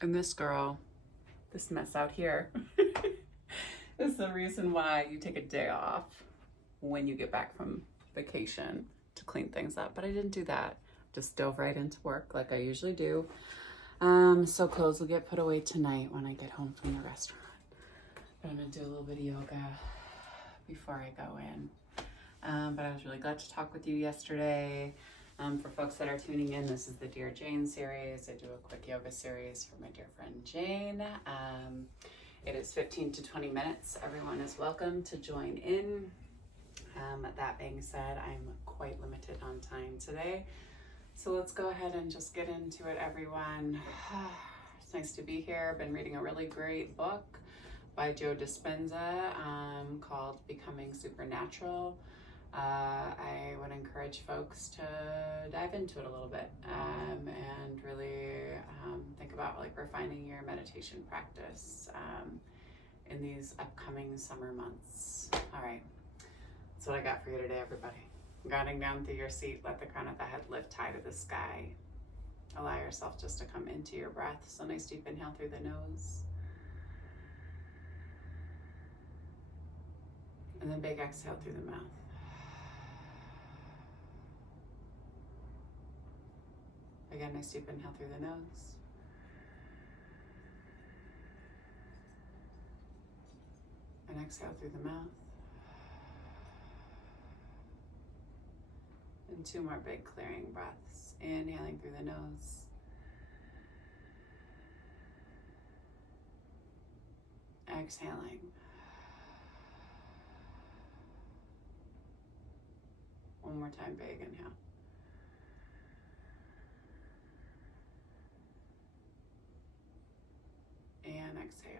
And this girl, this mess out here, is the reason why you take a day off when you get back from vacation to clean things up. But I didn't do that. Just dove right into work like I usually do. So clothes will get put away tonight when I get home from the restaurant. But I'm gonna do a little bit of yoga before I go in. But I was really glad to talk with you yesterday. For folks that are tuning in, this is the Dear Jane series. I do a quick yoga series for my dear friend Jane. It is 15 to 20 minutes. Everyone is welcome to join in. That being said, I'm quite limited on time today. So let's go ahead and just get into it, everyone. It's nice to be here. I've been reading a really great book by Joe Dispenza called Becoming Supernatural. I would encourage folks to dive into it a little bit and really think about like refining your meditation practice in these upcoming summer months. All right, that's what I got for you today, everybody. Guiding down through your seat, let the crown of the head lift high to the sky. Allow yourself just to come into your breath. So nice deep inhale through the nose. And then big exhale through the mouth. Again, nice deep inhale through the nose. And exhale through the mouth. And two more big clearing breaths. Inhaling through the nose. Exhaling. One more time, big inhale. And exhale.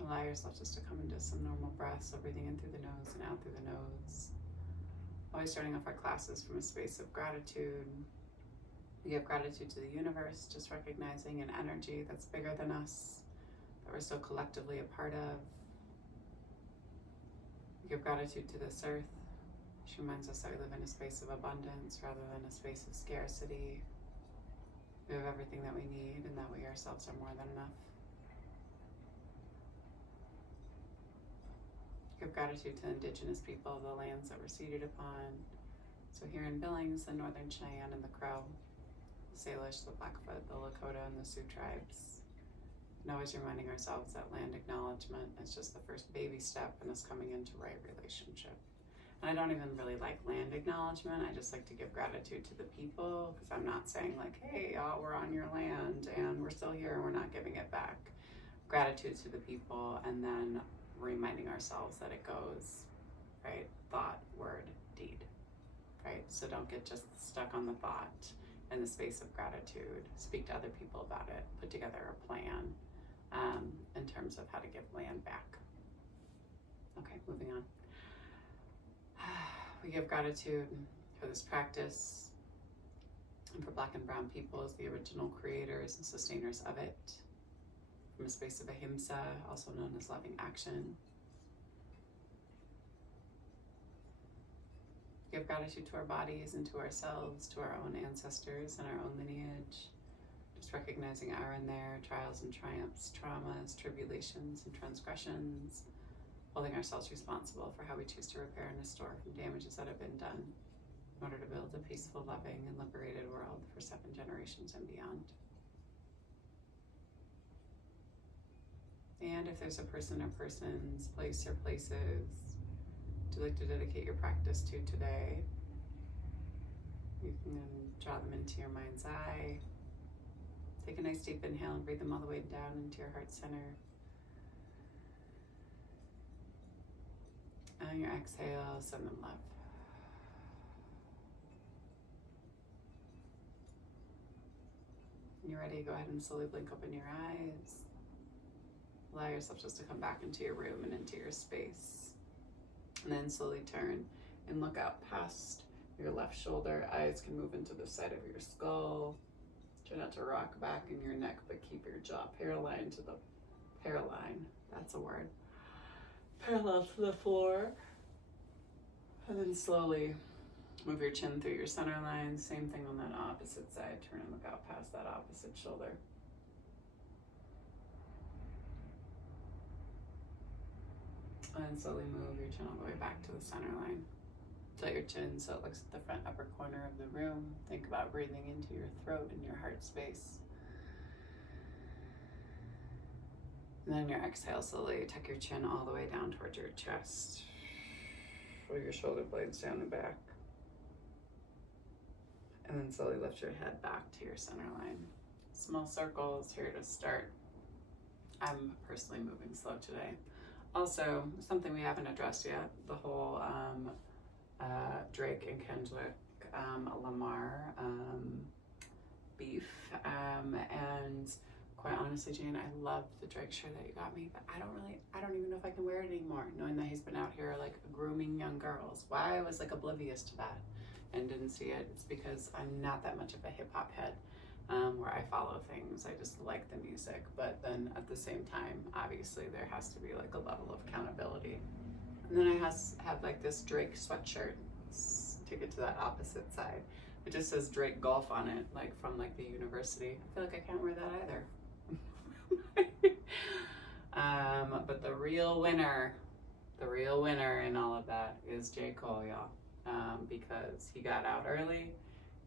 Allow yourself just to come into some normal breaths, so breathing in through the nose and out through the nose. Always starting off our classes from a space of gratitude. We give gratitude to the universe, just recognizing an energy that's bigger than us, that we're still collectively a part of. We give gratitude to this earth. She reminds us that we live in a space of abundance rather than a space of scarcity. We have everything that we need and that we ourselves are more than enough. Give gratitude to Indigenous people of the lands that we're seated upon. So here in Billings, the Northern Cheyenne and the Crow, the Salish, the Blackfoot, the Lakota, and the Sioux tribes. And always reminding ourselves that land acknowledgement is just the first baby step in us coming into right relationship. And I don't even really like land acknowledgement. I just like to give gratitude to the people, because I'm not saying like, hey, y'all, we're on your land and we're still here and we're not giving it back. Gratitude to the people, and then reminding ourselves that it goes, right? Thought, word, deed, right? So don't get just stuck on the thought in the space of gratitude. Speak to other people about it. Put together a plan in terms of how to give land back. Okay, moving on. We give gratitude for this practice and for Black and Brown people as the original creators and sustainers of it. From a space of ahimsa, also known as loving action. Give gratitude to our bodies and to ourselves, to our own ancestors and our own lineage. Just recognizing our and their trials and triumphs, traumas, tribulations, and transgressions. Holding ourselves responsible for how we choose to repair and restore from damages that have been done in order to build a peaceful, loving, and liberated world for 7 generations and beyond. And if there's a person or persons, place or places you'd like to dedicate your practice to today, you can draw them into your mind's eye. Take a nice deep inhale and breathe them all the way down into your heart center. And on your exhale, send them love. When you're ready, go ahead and slowly blink open your eyes. Allow yourself just to come back into your room and into your space. And then slowly turn and look out past your left shoulder. Eyes can move into the side of your skull. Try not to rock back in your neck, but keep your jaw parallel to the paraline. That's a word. Parallel to the floor. And then slowly Move your chin through your center line. Same thing on that opposite side. Turn and look out past that opposite shoulder. And slowly move your chin all the way back to the center line. Tilt your chin so it looks at the front upper corner of the room. Think about breathing into your throat and your heart space. And then your exhale, slowly tuck your chin all the way down towards your chest. Pull your shoulder blades down and back. And then slowly lift your head back to your center line. Small circles here to start. I'm personally moving slow today. Also, something we haven't addressed yet, the whole Drake and Kendrick Lamar beef. And quite honestly, Jane, I love the Drake shirt that you got me, but I don't even know if I can wear it anymore, knowing that he's been out here like grooming young girls. Why I was like oblivious to that and didn't see it, it's because I'm not that much of a hip hop head. Where I follow things, I just like the music, but then at the same time, obviously there has to be like a level of accountability. And then I have like this Drake sweatshirt. Let's take it to that opposite side. It just says Drake Golf on it, like from like the university. I feel like I can't wear that either. But the real winner in all of that is JCole, y'all, because he got out early,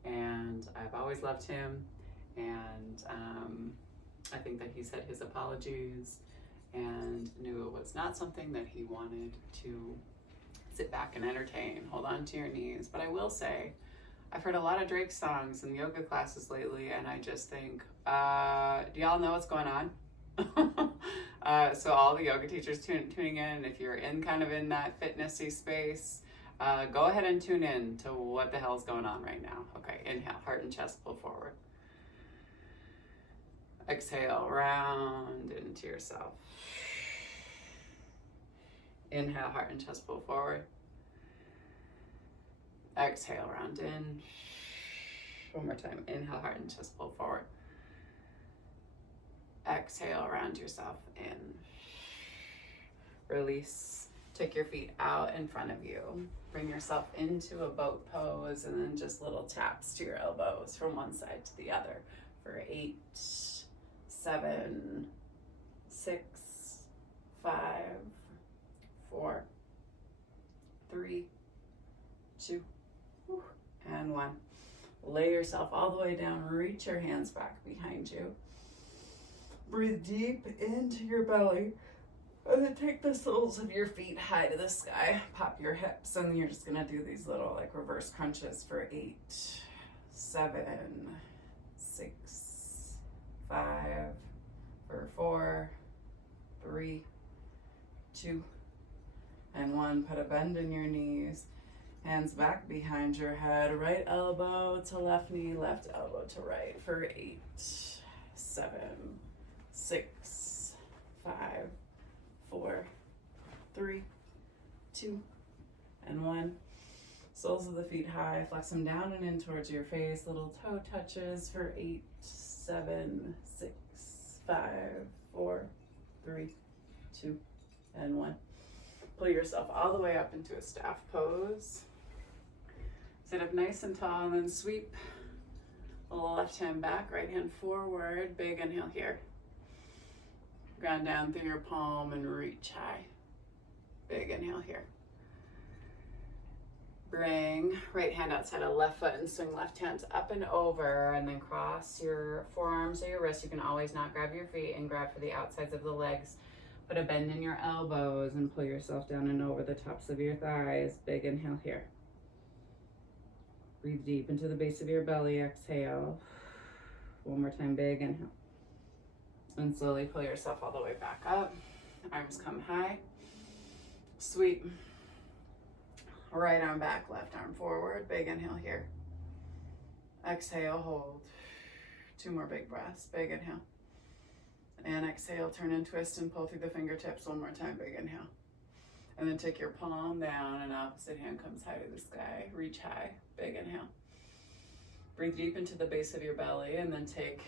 and I've always loved him. And I think that he said his apologies and knew it was not something that he wanted to sit back and entertain. Hold on to your knees. But I will say, I've heard a lot of Drake songs in yoga classes lately, and I just think, do y'all know what's going on? So all the yoga teachers tuning in, if you're in kind of in that fitnessy space, go ahead and tune in to what the hell's going on right now. Okay, inhale, heart and chest pull forward. Exhale, round into yourself. Inhale, heart and chest pull forward. Exhale, round in. One more time. Inhale, heart and chest pull forward. Exhale, round yourself in. Release. Take your feet out in front of you. Bring yourself into a boat pose, and then just little taps to your elbows from one side to the other for 8, 7, 6, 5, 4, 3, 2, and 1. Lay yourself all the way down. Reach your hands back behind you. Breathe deep into your belly. And then take the soles of your feet high to the sky. Pop your hips, and then you're just gonna do these little like reverse crunches for 8, 7, 6, 5, for 4, 3, 2, and 1. Put a bend in your knees. Hands back behind your head. Right elbow to left knee, left elbow to right for 8, 7, 6, 5, 4, 3, 2, and 1. Soles of the feet high. Flex them down and in towards your face. Little toe touches for 8, 7, 6, 5, 4, 3, 2, and 1. Pull yourself all the way up into a staff pose. Sit up nice and tall, and then sweep left hand back, right hand forward. Big inhale here. Ground down through your palm and reach high. Big inhale here. Bring right hand outside of left foot and swing left hand up and over, and then cross your forearms or your wrists. You can always not grab your feet and grab for the outsides of the legs. Put a bend in your elbows and pull yourself down and over the tops of your thighs. Big inhale here. Breathe deep into the base of your belly. Exhale. One more time, big inhale. And slowly pull yourself all the way back up. Arms come high. Sweep. Right arm back, left arm forward. Big inhale here. Exhale, hold. 2 more big breaths. Big inhale. And exhale, turn and twist and pull through the fingertips. 1 more time, big inhale. And then take your palm down and opposite hand comes high to the sky. Reach high, big inhale. Breathe deep into the base of your belly, and then take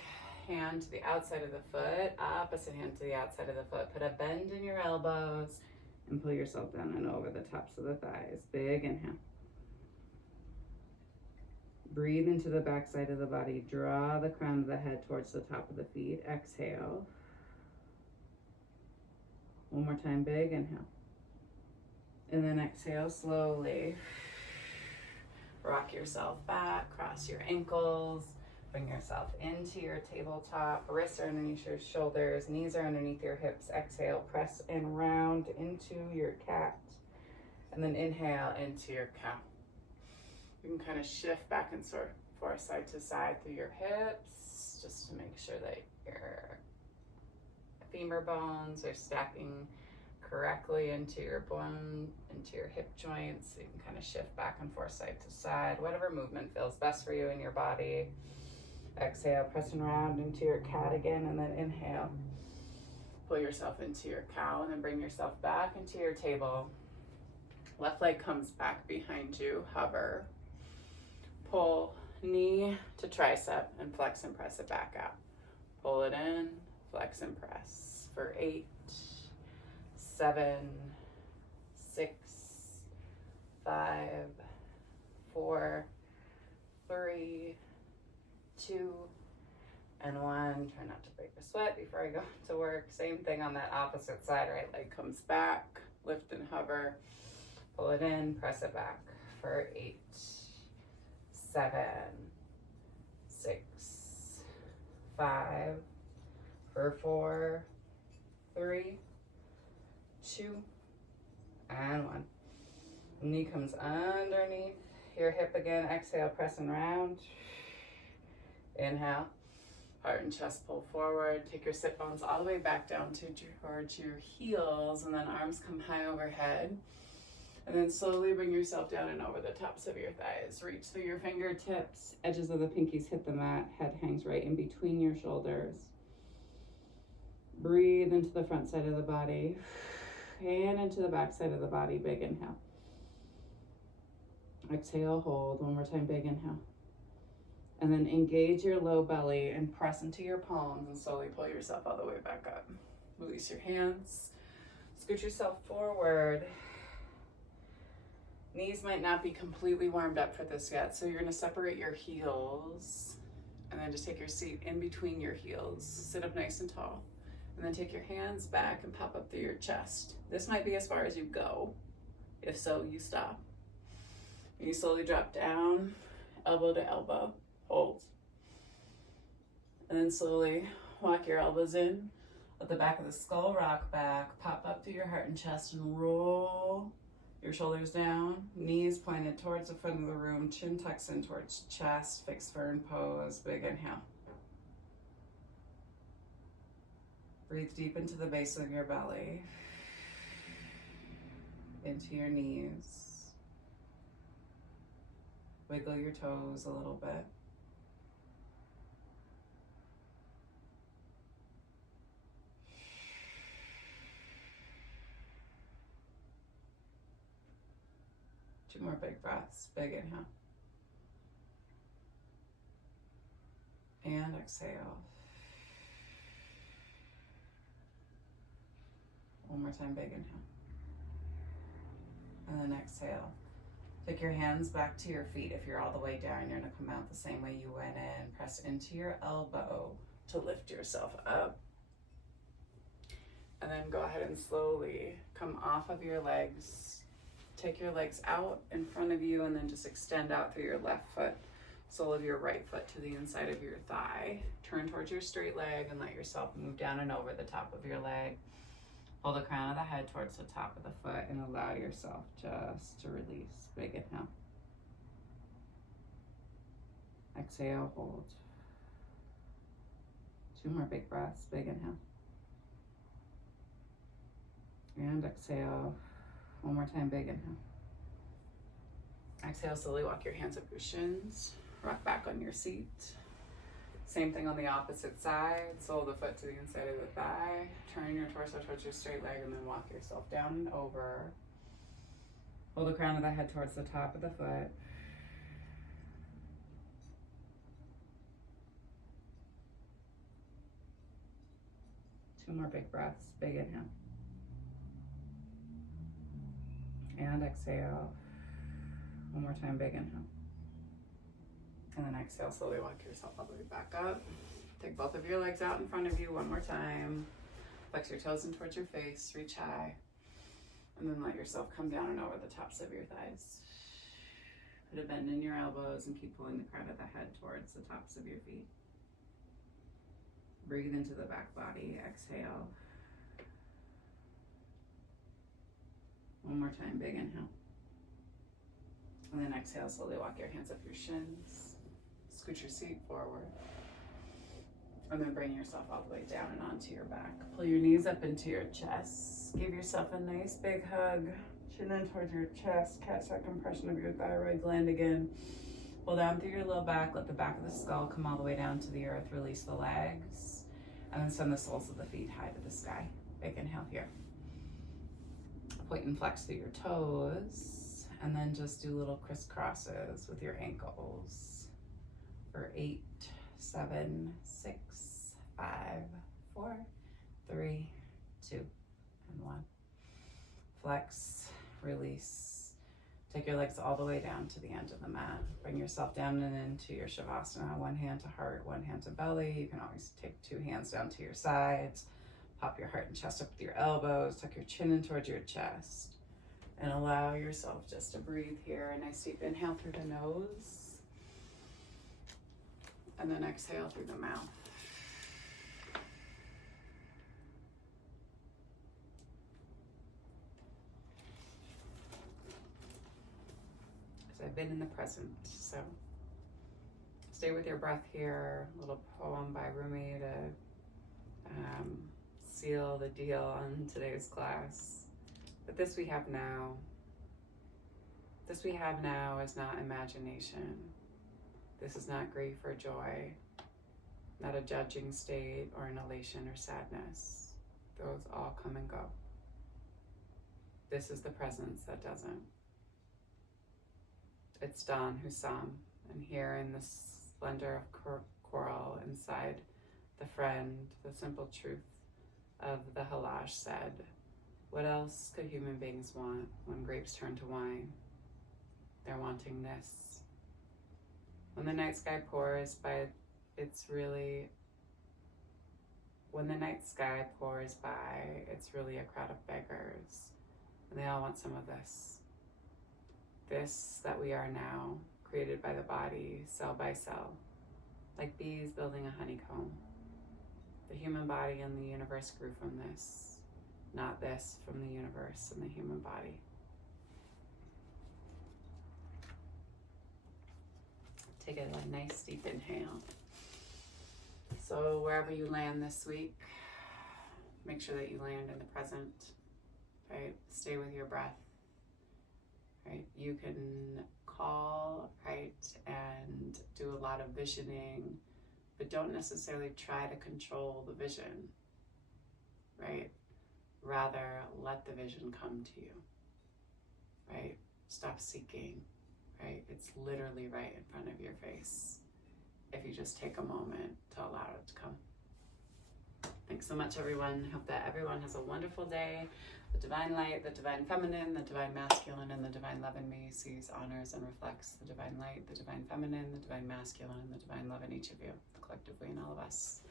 hand to the outside of the foot, opposite hand to the outside of the foot. Put a bend in your elbows and pull yourself down and over the tops of the thighs. Big inhale. Breathe into the back side of the body. Draw the crown of the head towards the top of the feet. Exhale. One more time, big inhale. And then exhale slowly. Rock yourself back, cross your ankles, bring yourself into your tabletop. Wrists are underneath your shoulders, knees are underneath your hips. Exhale, press and round into your cat. And then inhale into your cow. You can kind of shift back and forth side to side through your hips, just to make sure that your femur bones are stacking correctly into your bone, into your hip joints. So you can kind of shift back and forth side to side, whatever movement feels best for you in your body. Exhale, press and round into your cat again, and then inhale. Pull yourself into your cow, and then bring yourself back into your table. Left leg comes back behind you, hover. Pull knee to tricep and flex and press it back out. Pull it in, flex and press for 8, 7, 6, 5, 4, 3, 2, and 1. Try not to break a sweat before I go to work. Same thing on that opposite side. Right leg comes back, lift and hover. Pull it in, press it back for 8, 7, 6, 5, for 4, 3, 2, and 1. Knee comes underneath your hip again. Exhale, press and round. Inhale, heart and chest pull forward. Take your sit bones all the way back down towards your heels, and then arms come high overhead. And then slowly bring yourself down and over the tops of your thighs. Reach through your fingertips. Edges of the pinkies hit the mat. Head hangs right in between your shoulders. Breathe into the front side of the body and into the back side of the body. Big inhale. Exhale, hold. One more time, big inhale. And then engage your low belly and press into your palms and slowly pull yourself all the way back up. Release your hands. Scoot yourself forward. Knees might not be completely warmed up for this yet, so you're gonna separate your heels and then just take your seat in between your heels. Sit up nice and tall. And then take your hands back and pop up through your chest. This might be as far as you go. If so, you stop. And you slowly drop down, elbow to elbow, hold. And then slowly walk your elbows in. Let the back of the skull rock back, pop up through your heart and chest and roll your shoulders down, knees pointed towards the front of the room, chin tucks in towards chest, fixed fern pose, big inhale. Breathe deep into the base of your belly, into your knees. Wiggle your toes a little bit. Two more big breaths. Big inhale. And exhale. One more time, big inhale. And then exhale. Take your hands back to your feet. If you're all the way down, you're gonna come out the same way you went in. Press into your elbow to lift yourself up. And then go ahead and slowly come off of your legs. Take your legs out in front of you and then just extend out through your left foot, sole of your right foot to the inside of your thigh. Turn towards your straight leg and let yourself move down and over the top of your leg. Pull the crown of the head towards the top of the foot and allow yourself just to release. Big inhale. Exhale, hold. Two more big breaths. Big inhale. And exhale. One more time, big inhale. Exhale, slowly walk your hands up your shins. Rock back on your seat. Same thing on the opposite side. Sole of the foot to the inside of the thigh. Turn your torso towards your straight leg and then walk yourself down and over. Pull the crown of the head towards the top of the foot. Two more big breaths. Big inhale. And exhale. One more time, big inhale. And then exhale, slowly walk yourself all the way back up. Take both of your legs out in front of you one more time. Flex your toes in towards your face, reach high. And then let yourself come down and over the tops of your thighs. Put a bend in your elbows and keep pulling the crown of the head towards the tops of your feet. Breathe into the back body, exhale. One more time, big inhale. And then exhale, slowly walk your hands up your shins. Scoot your seat forward. And then bring yourself all the way down and onto your back. Pull your knees up into your chest. Give yourself a nice big hug. Chin in towards your chest. Catch that compression of your thyroid gland again. Pull down through your low back. Let the back of the skull come all the way down to the earth. Release the legs. And then send the soles of the feet high to the sky. Big inhale here. Point and flex through your toes. And then just do little crisscrosses with your ankles. For 8, 7, 6, 5, 4, 3, 2, and 1. Flex, release. Take your legs all the way down to the end of the mat. Bring yourself down and into your Shavasana. One hand to heart, one hand to belly. You can always take 2 hands down to your sides. Pop your heart and chest up with your elbows. Tuck your chin in towards your chest. And allow yourself just to breathe here. A nice deep inhale through the nose. And then exhale through the mouth. So I've been in the present, so stay with your breath here. A little poem by Rumi to seal the deal on today's class. But this we have now. This we have now is not imagination. This is not grief or joy, not a judging state or an elation or sadness. Those all come and go. This is the presence that doesn't. It's Dawn Hussam, and here in the splendor of coral inside the friend, the simple truth of the Halash said, what else could human beings want when grapes turn to wine? They're wanting this. When the night sky pours by, when the night sky pours by, it's really a crowd of beggars, and they all want some of this. This that we are now, created by the body, cell by cell, like bees building a honeycomb. The human body and the universe grew from this, not this from the universe and the human body. Take a nice deep inhale. So wherever you land this week, make sure that you land in the present, right? Stay with your breath, right? You can call, right, and do a lot of visioning, but don't necessarily try to control the vision, right? Rather, let the vision come to you, right? Stop seeking. Right? It's literally right in front of your face if you just take a moment to allow it to come. Thanks so much, everyone. Hope that everyone has a wonderful day. The divine light, the divine feminine, the divine masculine, and the divine love in me sees, honors, and reflects the divine light, the divine feminine, the divine masculine, and the divine love in each of you, collectively in all of us.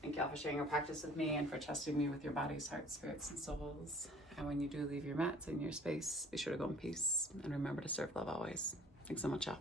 Thank y'all for sharing your practice with me and for trusting me with your bodies, hearts, spirits, and souls. And when you do leave your mats and your space, be sure to go in peace and remember to serve love always. Thanks so much, y'all.